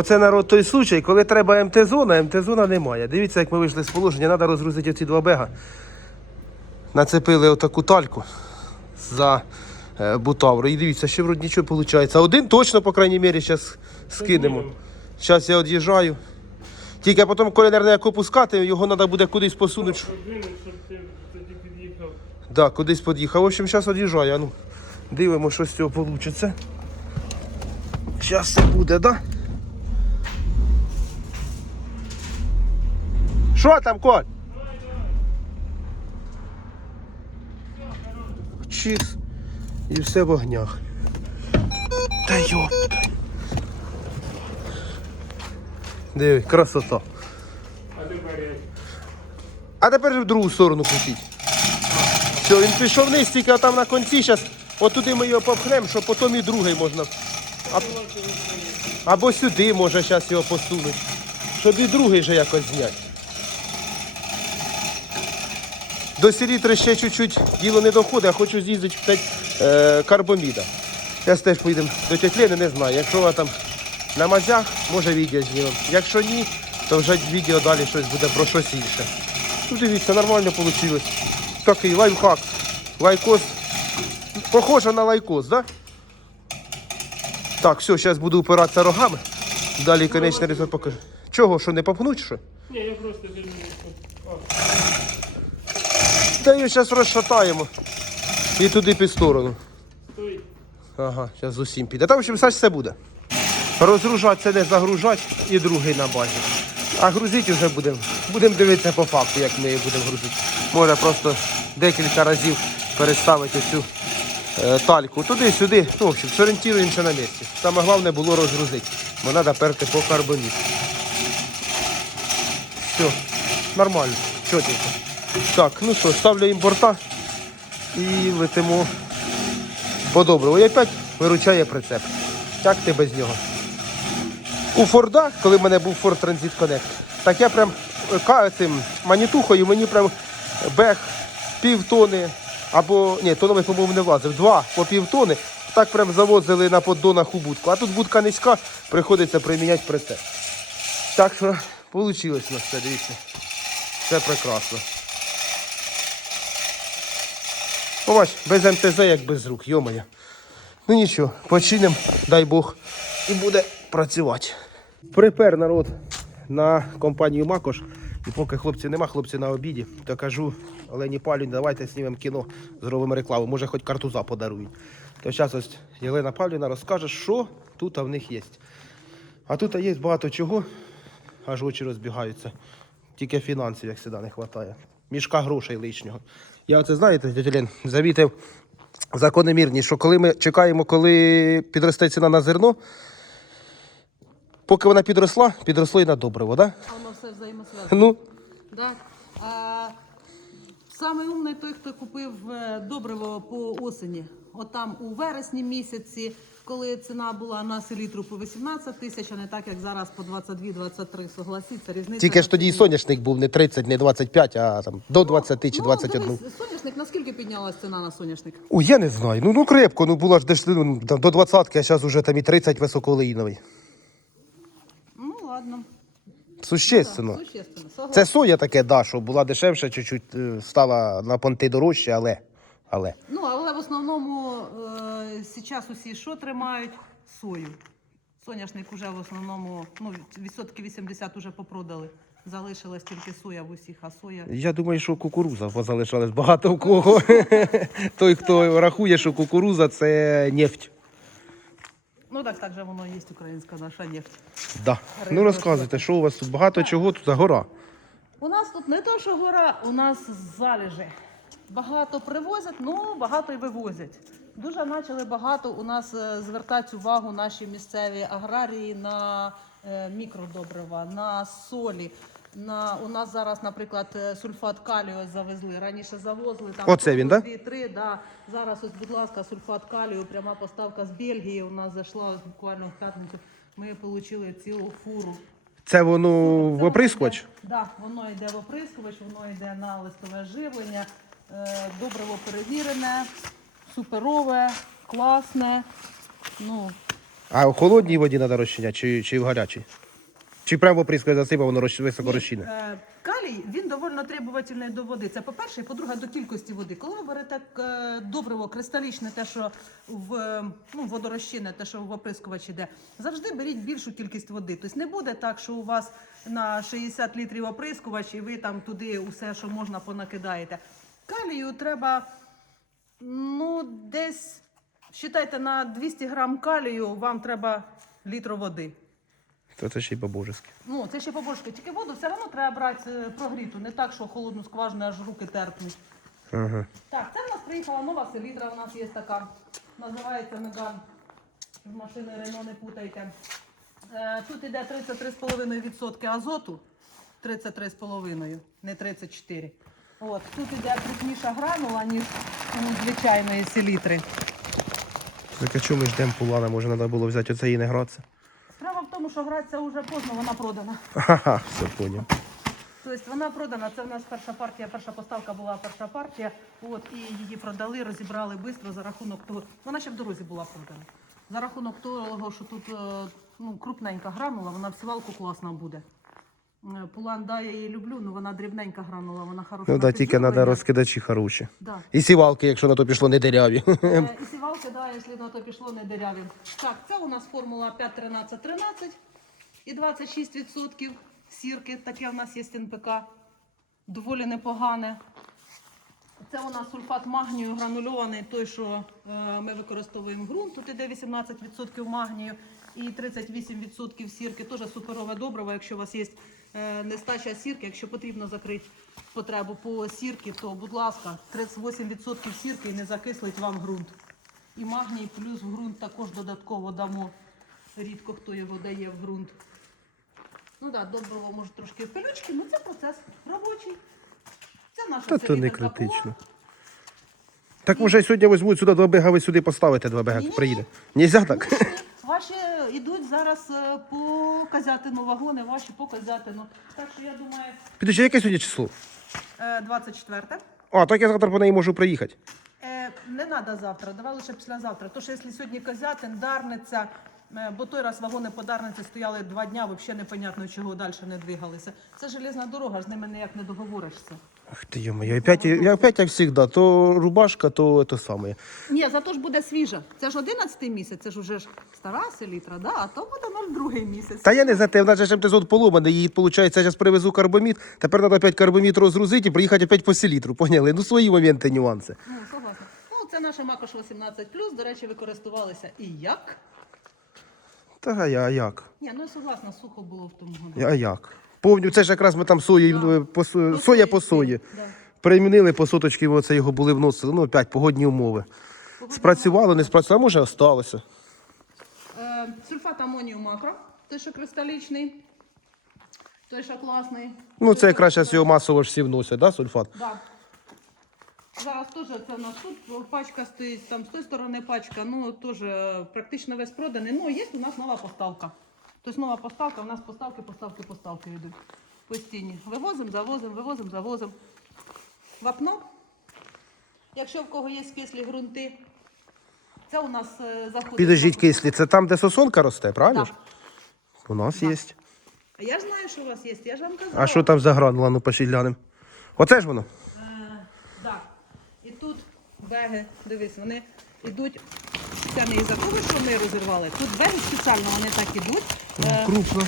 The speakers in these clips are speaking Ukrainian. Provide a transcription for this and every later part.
Оце народ той случай, коли треба МТ-зона, МТ-зона немає. Дивіться, як ми вийшли з положення, треба розгрузити оці два бега. Нацепили отаку тальку за е, бутавру. І дивіться, ще вроді нічого виходить. Один точно, по крайній мірі, зараз скинемо. Зараз я від'їжджаю. Тільки потім, коли наверное, як опускати, його треба буде кудись посунути. Щоб ти тоді під'їхав. Да, кудись під'їхав. В общем, зараз від'їжджаю. Ну, дивимо, що з цього вийде. Зараз це буде, да? Що там, Коль? Чис. І все в огнях. Та йопта. Диви, красота. А тепер тепер в другу сторону крутіть. Все, він пішов вниз, тільки там на кінці зараз. Отуди ми його попхнемо, щоб потім і другий можна. А... Або сюди може зараз його посунути. Щоб і другий же якось зняти. До селітри ще чуть-чуть діло не доходить, а хочу з'їздити в е, карбоміда. Зараз теж поїдемо до тітліни, не знаю. Якщо вона там на мазях, може відео знімемо. Якщо ні, то вже відео далі щось буде про щось інше. Ну дивіться, нормально вийшло. Такий лайфхак. Лайкос. Похоже на лайкос, так? Да? Так, все, зараз буду упиратися рогами. Далі конечний результат покажу. Чого, що не попнуть, що? Ні, я просто дивлюся. Її зараз розшатаємо. І туди під сторону. стой. Ага, зараз з усім піде. Та, в общем, все, все буде. Розгружати це не загружати і другий на базі. А грузити вже будемо. Будемо дивитися по факту, як ми її будемо грузити. Може просто декілька разів переставити цю е, тальку туди-сюди. Ну, в общем, зорієнтуємося на місці. Саме головне було розгрузити, бо треба перти по карбоніт. Все, нормально, чотенько. Так, ну що, ставлю імпорта і летимо по-доброму. І опять виручає прицеп. Як ти без нього? У Форда, коли в мене був Ford Transit Connect, так я прям е, цим манітухою мені прям бег півтони, або ні, тоновий, по-моєму, не влазив, два по півтони, так прям завозили на поддонах у будку. А тут будка низька, приходиться приміняти прицеп. Так що вийшло у нас все, дивіться. Все прекрасно. Побач, без МТЗ, як без рук, йомає. Ну нічого, починемо, дай Бог, і буде працювати. Припер народ на компанію Макош. І поки хлопців нема, хлопці на обіді, то кажу Олені Павлівні, давайте знімемо кіно, зробимо рекламу, може хоч картуза подарують. То зараз ось Єлена Павлівна розкаже, що тут в них є. А тут є багато чого, аж очі розбігаються. Тільки фінансів, як завжди, не вистачає. Мішка грошей лишнього. Я оце знаєте, тетя завітив закономірність, що коли ми чекаємо, коли підросте ціна на зерно, поки вона підросла, підросло і на добриво, так? А Воно все взаємосв'язано. Ну, Да? А, самий умний той, хто купив е, добриво по осені. От там у вересні місяці, коли ціна була на селітру по 18 тисяч, а не так, як зараз по 22-23, согласіться, різниця. тільки ж тоді і соняшник був не 30, не 25, а там до 20 чи Ну, 21. дивись, соняшник, наскільки піднялась ціна на соняшник? Ой, я не знаю. Ну, ну крепко, ну була ж десь ну, там, до 20, а зараз вже там і 30 високолеїновий. Ну, ладно. Существенно. Так, существенно. Согласна. Це соя таке, да, що була дешевша, чуть-чуть е, стала на понти дорожче, але. але. Ну, але в основному е, зараз усі що тримають? Сою. Соняшник уже в основному, ну, відсотки 80 уже попродали. Залишилась тільки соя в усіх, а соя. Я думаю, що кукуруза позалишалась багато у кого. Той, хто рахує, що кукуруза це нефть. Ну так, так же воно є українська наша нефть. Да. Ну розказуйте, що у вас тут багато чого, тут гора. У нас тут не то, що гора, у нас залежи. Багато привозять, ну багато й вивозять. Дуже почали багато у нас е, звертати увагу наші місцеві аграрії на е, мікродобрива, на солі. На, у нас зараз, наприклад, е, сульфат калію завезли. Раніше завозили там Оце він, да? дві-три. Да. Зараз ось, будь ласка, сульфат калію, пряма поставка з Бельгії. У нас зайшла ось буквально в п'ятницю. Ми отримали цілу фуру. Це воно в оприскувач? Так, да, воно йде в оприскувач, воно йде на листове живлення. Е, добриво перевірене, суперове, класне. Ну, А в холодній воді треба розчиняти, чи, чи в гарячій? Чи прямо оприскою засипав, воно розч- високо розчине? Е, Калій він доволі требувательний до води. Це по-перше, і по-друге, до кількості води. Коли ви берете е, добриво, кристалічне, те, що в е, ну, водорозчинне, те, що в оприскувач іде, завжди беріть більшу кількість води. Тобто не буде так, що у вас на 60 літрів оприскувач, і ви там туди усе, що можна, понакидаєте. Калію треба ну, десь, вважайте, на 200 грам калію вам треба літр води. То це ще й по-божески. Ну, це ще побольше. Тільки воду все одно треба брати е, прогріту, не так, що холодну скважину аж руки терпнуть. Ага. Так, це в нас приїхала нова селітра, у нас є така. Називається Меган. З машини Рено не путайте. Е, тут іде 33,5% азоту. 33,5, не 34. От, тут іде крупніша гранула, ніж у звичайної селітри. Так а чому ми ждемо пулана? Може, треба було взяти оце і не гратися? Справа в тому, що гратися вже поздно, вона продана. Ха-ха, все поняв. Тобто вона продана. Це в нас перша партія, перша поставка була перша партія. От і її продали, розібрали швидко за рахунок того. Вона ще в дорозі була продана. За рахунок того, що тут е, ну, крупненька гранула, вона в сівалку класна буде. Е, Пулан, да, я її люблю, але вона дрібненька гранула, вона хороша. Ну так, тільки треба розкидачі хороші. Да. І сівалки, якщо на то пішло, не диряві. Е, І сівалки, да, якщо на то пішло, не диряві. Так, це у нас формула 5-13-13 і 26% сірки. Таке у нас є НПК. Доволі непогане. Це у нас сульфат магнію гранульований, той, що е, ми використовуємо в ґрунт. Тут іде 18% магнію і 38% сірки. Теж суперове добриво. Якщо у вас є нестача сірки, якщо потрібно закрити потребу по сірки, то, будь ласка, 38% сірки і не закислить вам ґрунт. І магній плюс в ґрунт також додатково дамо. Рідко хто його дає в ґрунт. Ну так, да, добриво може трошки пилючки, ну це процес робочий. Це наша Та то не критично. Так може сьогодні візьмуть сюди два бега, ви сюди поставите два бега, приїде. Нельзя так? Ваші йдуть зараз е, по Козятину вагони, ваші по Козятину. Так що я думаю, Підожди, яке сьогодні число? е, 24 А, так я завтра по неї можу приїхати. Е, не треба завтра, давай лише післязавтра. Тож, що якщо сьогодні Козятин, Дарниця, бо той раз вагони по Дарниці стояли два дня, взагалі непонятно, чого далі не двигалися. Це железна дорога, з ними ніяк не договоришся. Ах ти йо-моє, опять, я опять як завжди, то рубашка, то те саме. Ні, зато ж буде свіжа. Це ж 11 місяць, це ж уже ж стара селітра, да? а то буде 02 місяць. Та я не за те, в нас же ж МТЗ поломаний, її, виходить, я зараз привезу карбоміт, тепер треба опять карбоміт розгрузити і приїхати опять по селітру, поняли? Ну свої моменти, нюанси. Ну, согласна. Ну, це наша Макош 18+, до речі, використовувалися і як? Та а я а як? Ні, ну я согласна, сухо було в тому году. А як? Повню, це ж якраз ми там сої, Да. е, по, со- соя по сої. Да. Перемінили по соточки, оце його були вносили. Ну, опять погодні умови. Спрацювало, не спрацювало, а може осталося. Е, сульфат амонію макро, той, що кристалічний, той, що класний. Ну, це якраз зараз його масово ж всі вносять, да, сульфат? Да. Зараз теж це в нас тут пачка стоїть, там з тої сторони пачка, ну теж практично весь проданий. Ну, є у нас нова поставка. Тобто нова поставка, у нас поставки, поставки, поставки йдуть постійні. Вивозимо, завозимо, вивозимо, завозимо. Вапно. Якщо в кого є кислі ґрунти, це у нас е, заходить. Підождіть кислі, це там, де сосонка росте, правильно? Так. У нас Да. є. А Я ж знаю, що у вас є, я ж вам казала. А що там за гранула, ну пошіть глянемо. Оце ж воно. Беги, дивись, вони йдуть. Це не із-за того, що ми розірвали. Тут беги спеціально вони так ідуть. Е, Крупно.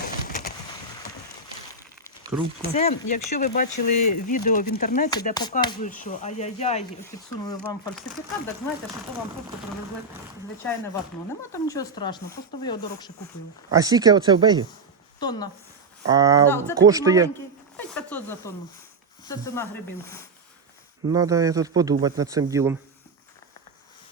Крупно. Це, якщо ви бачили відео в інтернеті, де показують, що ай-яй-яй, підсунули вам фальсифікат, так знаєте, що то вам просто привезли звичайне вапно. Нема там нічого страшного, просто ви його дорогше купили. А скільки оце в бегі? Тонна. А Да, оце такий коштує. маленький. 5500 за тонну. Це ціна грибінки. Надо я тут подумати над цим ділом.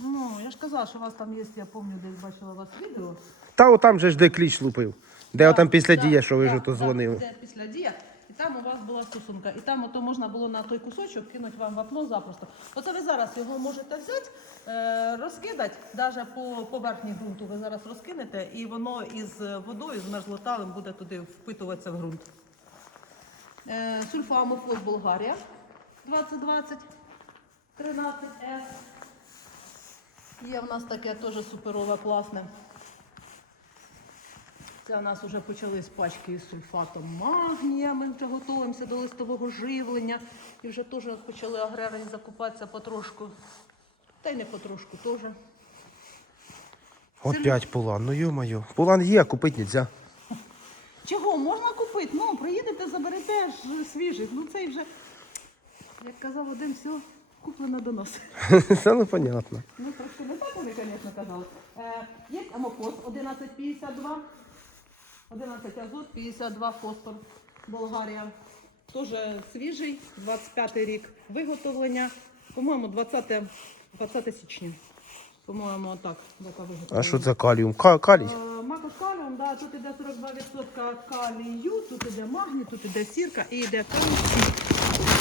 Ну, я ж казала, що у вас там є, я пам'ятаю, десь бачила у вас відео. Та отам же ж де кліч лупив. Де отам після дія, що ви ж то дзвонили. Це після дія. І там у вас була стосунка. І там ото можна було на той кусочок кинути вам вапно запросто. Оце ви зараз його можете взяти, е, розкидати, навіть по поверхні ґрунту ви зараз розкинете, і воно із водою, з мерзлоталем буде туди впитуватися в ґрунт. Е, сульфамофос Болгарія 2020 13С. Є в нас таке теж суперове, класне. Це у нас вже почались пачки із сульфатом магнія. Ми вже готуємося до листового живлення. І вже теж почали аграрії закупатися потрошку. Та й не потрошку теж. Опять пулан, ну йо-моє. Пулан є, а купити нельзя. Чого можна купити? Ну, приїдете, заберете ж свіжий. Ну цей вже, як казав один, все куплено до нас. Це ну понятно. Ну, трошки не так вони, звісно, казали. Е, є амофос 1152, 11 азот, 52 фосфор, Болгарія. Теж свіжий, 25 рік виготовлення. По-моєму, 20, 20 січня. По-моєму, так, дата виготовлення. А що це каліум? Ка- калій? Е, Макос каліум, да, тут іде 42% калію, тут іде магній, тут іде сірка і йде кальцій.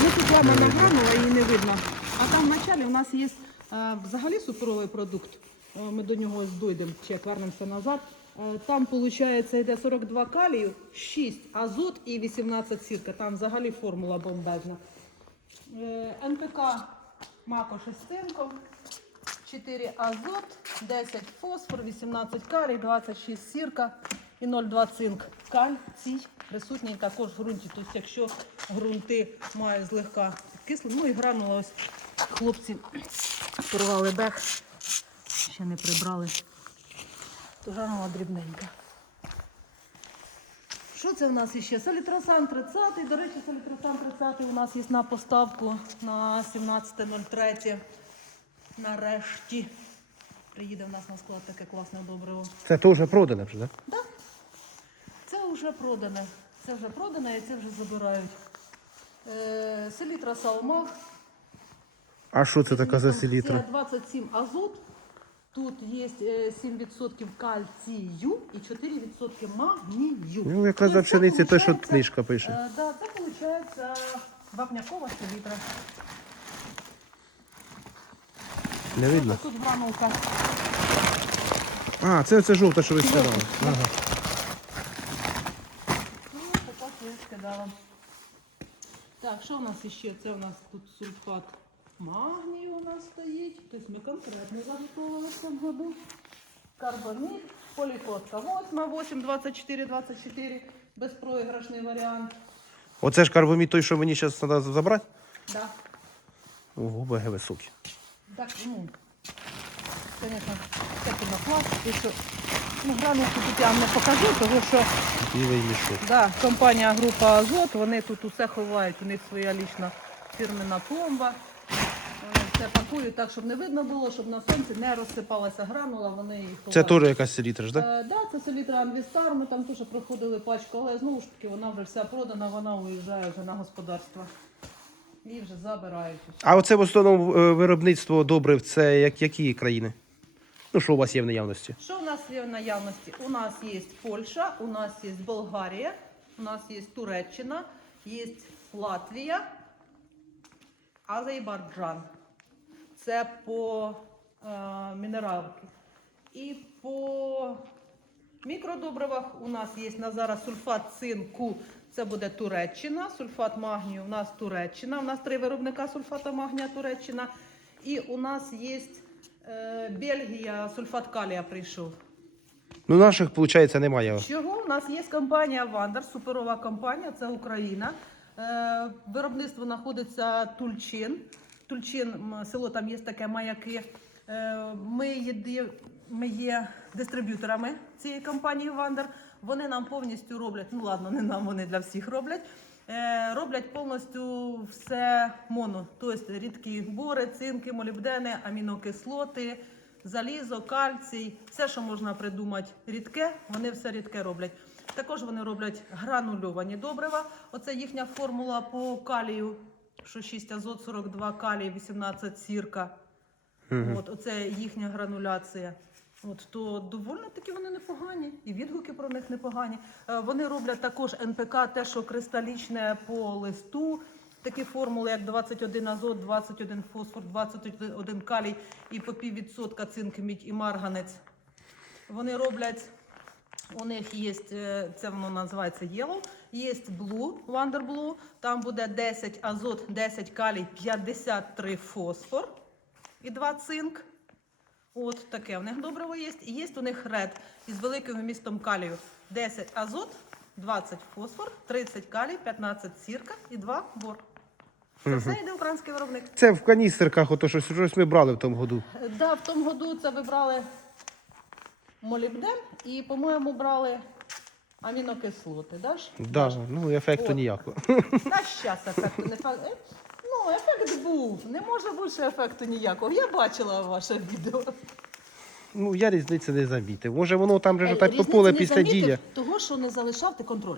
Ну тут яма награнула, її не видно. А там в началі у нас є е, взагалі суперовий продукт. Е, Ми до нього дійдемо, ще вернемося назад. Е, Там, виходить, йде 42 калію, 6 азот і 18 сірка. Там взагалі формула бомбезна. НПК Мако шестинко. 4 азот, 10 фосфор, 18 калій, 26 сірка і 0,2 цинк. Кальцій присутній також в ґрунті. Тобто, якщо ґрунти мають злегка підкисли, ну і гранула ось хлопці порвали бег, ще не прибрали. То гранула дрібненька. Що це в нас іще? Солітросан 30. До речі, солітросан 30 у нас є на поставку на 17.03. Нарешті приїде в нас на склад таке класне добриво. Це теж продане вже, так? Да. Це вже продане. Це вже продане і це вже забирають. Е, селітра Салмах. А що це така за селітра? Це 27 азот. Тут є е, 7% кальцію і 4% магнію. Ну, якраз Тобто за пшениці той, що книжка пише. е, Да, це виходить вапнякова селітра. Не видно? Тут гранулка. А, це, це жовта, що ви сказали. Ага. Ну, така свічка дала. Так, що у нас ще? Це у нас тут сульфат магнію у нас стоїть. Тобто ми конкретно заготовилися в цьому году. Карбамід, полікотка 8, 8, 24, 24. Безпроіграшний варіант. Оце ж карбомід той, що мені зараз треба забрати? Да. Ого, БГ високий. Так, ну, звісно, це пінопласт. Якщо, ну, гранулку тут я вам не покажу, тому що Білий мішок. Да, компанія група Азот, вони тут усе ховають, у них своя лічна фірмена пломба. Вони все пакують так, щоб не видно було, щоб на сонці не розсипалася гранула, вони їх ховають. Це теж якась селітра ж, так? Е, да, це селітра Анвістар, ми там теж проходили пачку, але знову ж таки вона вже вся продана, вона уїжджає вже на господарство. І вже забирають. А оце в основному е, виробництво добрив, це як, які країни? Ну, що у вас є в наявності? Що у нас є в наявності? У нас є Польща, у нас є Болгарія, у нас є Туреччина, є Латвія, Азербайджан. Це по е, мінералки. І по мікродобривах у нас є на зараз сульфат цинку. Це буде Туреччина, сульфат магнію у нас Туреччина. У нас три виробника сульфата магнія Туреччина. І у нас є Бельгія, сульфат калія прийшов. Ну, наших, виходить, немає. Чого? У нас є компанія Вандер, суперова компанія, це Україна. Е, виробництво знаходиться Тульчин. Тульчин, м, село там є таке маяки. Е, ми, єди, ми є дистриб'юторами цієї компанії Вандер. Вони нам повністю роблять, ну ладно, не нам, вони для всіх роблять. Е, роблять повністю все моно, тобто рідкі бори, цинки, молібдени, амінокислоти, залізо, кальцій, все, що можна придумати рідке, вони все рідке роблять. Також вони роблять гранульовані добрива. Оце їхня формула по калію, що 6 азот, 42 калій, 18 сірка. От, оце їхня грануляція. От, то доволі таки вони непогані, і відгуки про них непогані. Е, Вони роблять також НПК, те, що кристалічне по листу. Такі формули, як 21 азот, 21 фосфор, 21 калій і по піввідсотка цинк, мідь і марганець. Вони роблять, у них є, е, це воно називається Yellow, є Blue, Wonder Blue, там буде 10 азот, 10 калій, 53 фосфор і 2 цинк. От таке в них добриво є. І є у них ред із великим вмістом калію. 10 азот, 20 фосфор, 30 калій, 15 сірка і 2 бор. Це все йде український виробник. Це в каністерках, ото щось, щось ми брали в тому году. Е, Да, в тому году це ви брали молібден і, по-моєму, брали амінокислоти. Да? ж? Да, ну ефекту О. ніякого. Та щас ефекту не факт. Е, Ну, ефект був. Не може бути ефекту ніякого. Я бачила ваше відео. Ну, я різниці не замітив. Може, воно там же ж Е, так по різниці поле не після замітив дія. Того, що не залишав ти контроль.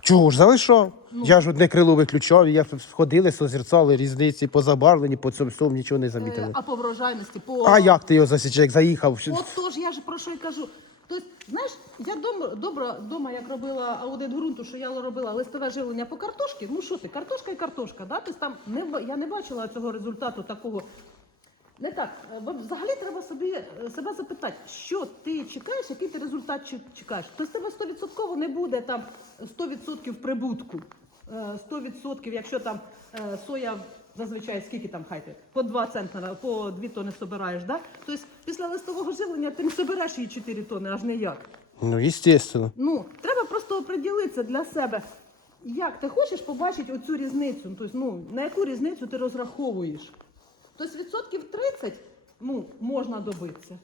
Чого ж залишав? Ну. Я ж одне крило виключав, і я ходили, созерцали різниці по забарвленні, по цьому всьому нічого не Е, замітили. А по врожайності, по А як ти його засічеш, як заїхав? От тож я ж про що й кажу. Тобто, знаєш, я дом, добре дома, як робила аудит ґрунту, що я робила листове живлення по картошці. Ну що ти, картошка і картошка, да? Тобто там не я не бачила цього результату такого. Не так. Е, Взагалі треба собі е, себе запитати, що ти чекаєш, який ти результат чекаєш. Тобто тебе 100% не буде там 100% прибутку. Е, 100%, якщо там е, соя зазвичай скільки там хайте? По 2 центнера, по 2 тони собираєш, да? Тобто після листового живлення ти не собереш її 4 тони, аж ніяк. Ну, звісно. Ну, треба просто оприділитися для себе, як ти хочеш побачити оцю різницю. Тобто, ну, на яку різницю ти розраховуєш. Тобто відсотків 30 ну, можна добитися.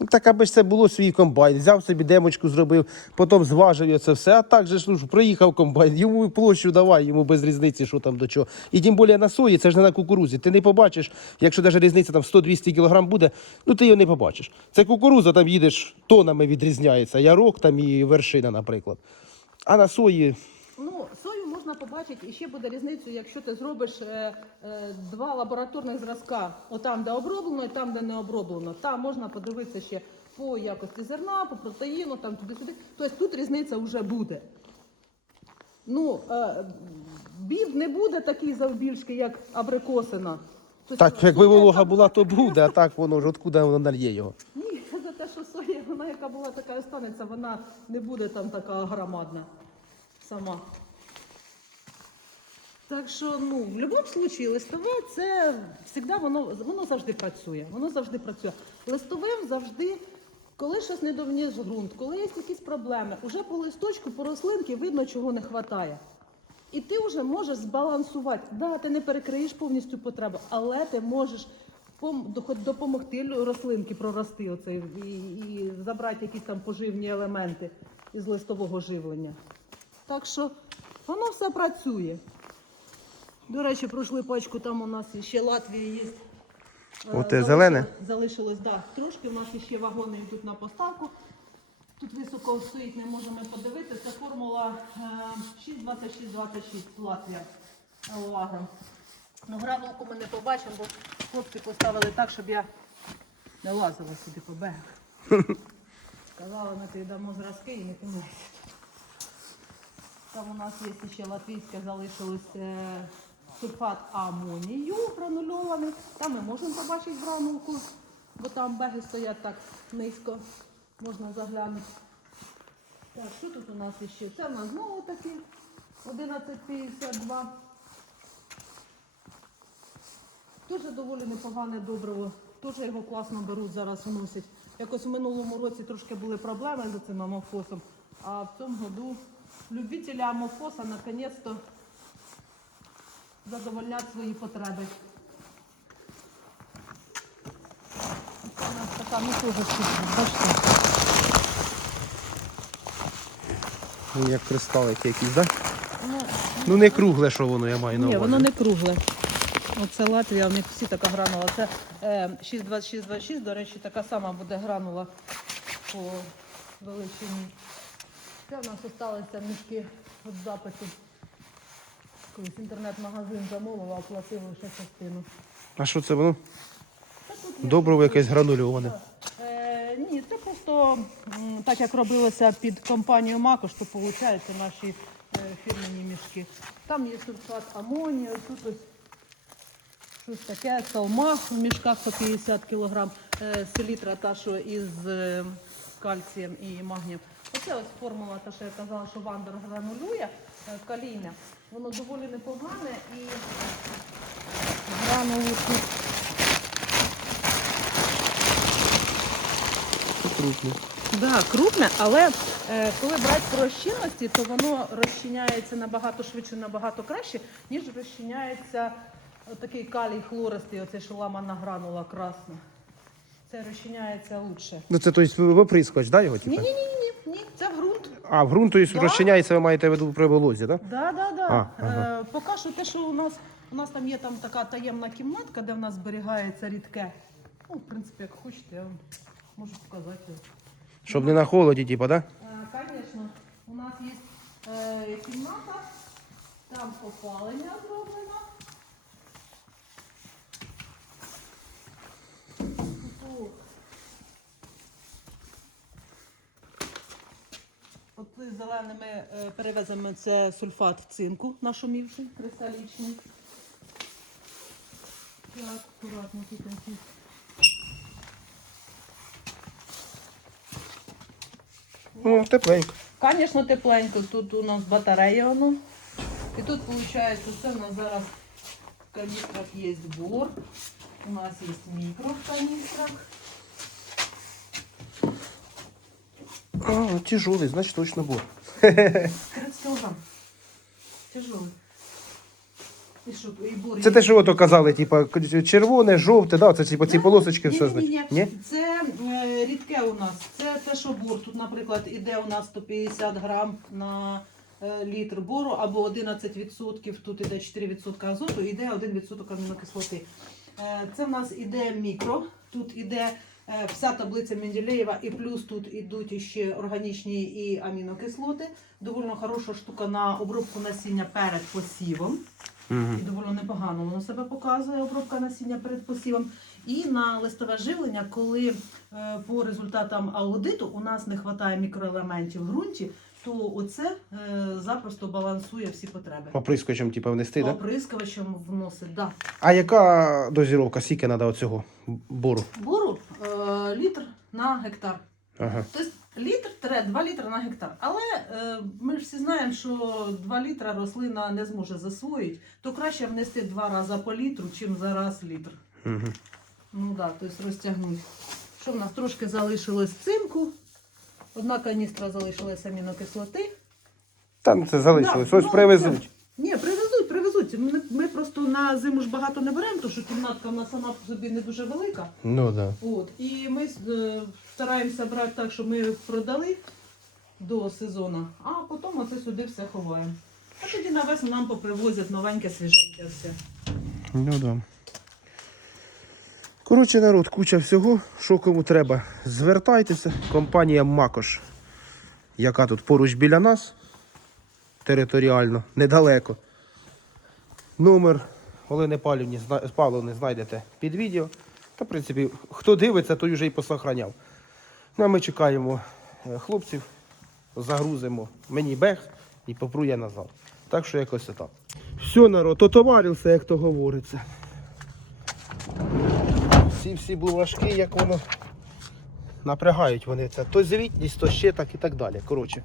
Ну, так аби ж це було свій комбайн. Взяв собі демочку, зробив, потім зважив це все. А так же ж ну, ж, приїхав комбайн, йому площу давай, йому без різниці, що там до чого. І тим більше на сої, це ж не на кукурузі. Ти не побачиш, якщо навіть різниця там 100-200 кг буде, ну ти його не побачиш. Це кукуруза, там їдеш, тонами відрізняється, ярок там і вершина, наприклад. А на сої Ну, можна побачити, і ще буде різницю, якщо ти зробиш е, е, два лабораторних зразка, отам, де оброблено, і там, де не оброблено. Там можна подивитися ще по якості зерна, по протеїну, там туди-сюди. Тобто тут різниця вже буде. Ну, е, бід не буде такий завбільшки, як абрикосина. Тобто, так, якби соя волога там- була, то буде, а так воно ж откуда воно нальє його. Ні, за те, що соя, вона яка була така і останеться, вона не буде там така громадна сама. Так що, ну, в будь-якому випадку листове це завжди воно, воно завжди працює. Воно завжди працює. Листовим завжди, коли щось не довніс ґрунт, коли є якісь проблеми, уже по листочку, по рослинки видно, чого не вистачає. І ти вже можеш збалансувати. Да, ти не перекриєш повністю потребу, але ти можеш допомогти рослинки прорости оцей, і, і забрати якісь там поживні елементи із листового живлення. Так що воно все працює. До речі, пройшли пачку, там у нас ще Латвія є. Е, Оте залишилось- зелене? Залишилось, так. Да, трошки. У нас ще вагони йдуть на поставку. Тут високо стоїть, не можемо подивитися. Це формула е, 62626 Латвія. Елагро. Ну, гранулку ми не побачимо, бо хлопці поставили так, щоб я не лазила сюди по берегах. Сказали, ми тобі дамо зразки і не помилися. Там у нас є ще латвійське залишилось е, сульфат амонію гранульований. Там ми можемо побачити гранулку, бо там беги стоять так низько. Можна заглянути. Так, що тут у нас ще? Це в нас знову таки 1152. Дуже доволі непогане добриво. Теж його класно беруть, зараз вносять. Якось в минулому році трошки були проблеми з цим амофосом, а в цьому году любителі амофоса наконець-то задовольнять свої потреби. Це у нас така штука, бачите. Ну, як кристалики якісь, так? Да? Ну, Ну не кругле, що воно, я маю на увазі. Ні, воно не кругле. Оце Латвія, в них всі така гранула. Це е, 62626, до речі, така сама буде гранула по величині. Це в нас залишилися мішки від запиту. Колись інтернет-магазин замовила, оплатила лише частину. А що це воно? Добриво якесь гранульоване. Е, ні, це просто м, так як робилося під компанію Макош, то виходить наші е, фірмені мішки. Там є сульфат амонію, тут ось щось таке, салмах в мішках по 50 кг, е, селітра та, що із е, кальцієм і магнієм. Оце ось формула, та, що я казала, що вандер гранулює, е, калійне. Воно доволі непогане і гранулу крупне. Да, крупне, але е, коли брати по розчинності, то воно розчиняється набагато швидше, набагато краще, ніж розчиняється такий калій хлористий, оцей що ламана гранула красна. Це розчиняється лучше. Ну це тобто виприскувач, да, його? Ні, Типу? ні, ні, ні, це в ґрунт. А, в ґрунт, тобто Да. розчиняється, ви маєте в виду при волозі, так? Да, да, да. А, ага. Е, поки що те, що у нас у нас там є там така таємна кімнатка, де в нас зберігається рідке. Ну, в принципі, як хочете, я вам можу показати. Щоб не на холоді, типу, да? Звісно, у нас є е, кімната, там опалення зроблено. Тут От зеленими е, перевезами це сульфат цинку нашумівший, кристалічний. Так, акуратно тут. Ну, тепленько. Звісно, тепленько. Тут у нас батарея воно. І тут, виходить, це у нас зараз в каністрах є бор. У нас є мікро в каністрах. А, тяжелий, значить точно був. 30 кг. Тяжелий. І що, і бор Це те, що ото казали, типу, червоне, жовте, да, це типу, ці полосочки, все Ні, ні, значить. ні, Ні? Це е, рідке у нас. Це те, що бор. Тут, наприклад, іде у нас 150 грам на е, літр бору або 11%, тут іде 4% азоту, іде 1% амінокислоти. Е, це в нас іде мікро, тут іде вся таблиця Менделєєва, і плюс тут ідуть ще органічні і амінокислоти. Доволі хороша штука на обробку насіння перед посівом. І доволі непогано воно себе показує, обробка насіння перед посівом. І на листове живлення, коли е, по результатам аудиту у нас не вистачає мікроелементів в ґрунті, то оце е, запросто балансує всі потреби. Оприскувачем, типу, внести, так? Да? Оприскувачем вносить, да. А яка дозіровка, скільки треба оцього бору? Бору е, літр на гектар. Ага. Тобто літр тире 2 літри на гектар. Але е, ми ж всі знаємо, що 2 літра рослина не зможе засвоїти, то краще внести два рази по літру, чим за раз літр. Угу. Ну так, да, тобто розтягнути. Що в нас трошки залишилось цинку, одна каністра залишилась амінокислоти. Та ну це залишилось, Да, ось ну, привезуть. Ні, привезуть, привезуть. Ми, ми просто на зиму ж багато не беремо, тому що кімнатка в нас сама по собі не дуже велика. Ну так. От. І ми е, стараємося брати так, щоб ми продали до сезону, а потім оце сюди все ховаємо. А тоді на весну нам попривозять новеньке, свіженьке все. Ну да. Коротше, народ, куча всього. Що кому треба, звертайтеся. Компанія Макош, яка тут поруч біля нас, територіально, недалеко. Номер Олени Павлівни, зна- Павловни знайдете під відео. Та, в принципі, хто дивиться, той вже і посохраняв. Ну, а ми чекаємо е, хлопців, загрузимо мені бег і попру я назад. Так що якось отак. Все, народ, отоварився, як то говориться. Всі всі булажки, як воно напрягають вони це. То звітність, то ще так і так далі. Коротше.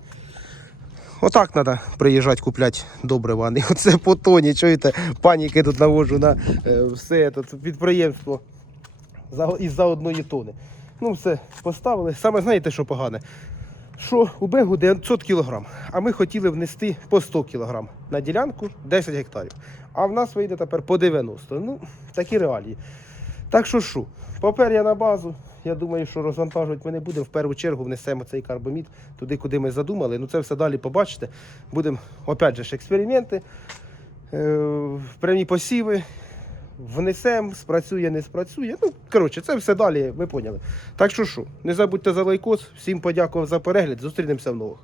Отак треба приїжджати купляти добрива. а не Оце по тоні, чуєте, паніки тут наводжу на е, все це підприємство за, із-за одної тони. Ну все, поставили. Саме знаєте, що погане? Що у бегу 900 кг, а ми хотіли внести по 100 кг на ділянку 10 гектарів. А в нас вийде тепер по 90. Ну, такі реалії. Так що що, попер я на базу. Я думаю, що розвантажувати ми не будемо. В першу чергу внесемо цей карбомід туди, куди ми задумали. Ну це все далі побачите. Будемо, опять же, експерименти, е, прямі посіви. Внесемо, спрацює, не спрацює. Ну, коротше, це все далі, ви поняли. Так що що, не забудьте за лайкос. Всім подякував за перегляд. Зустрінемося в нових.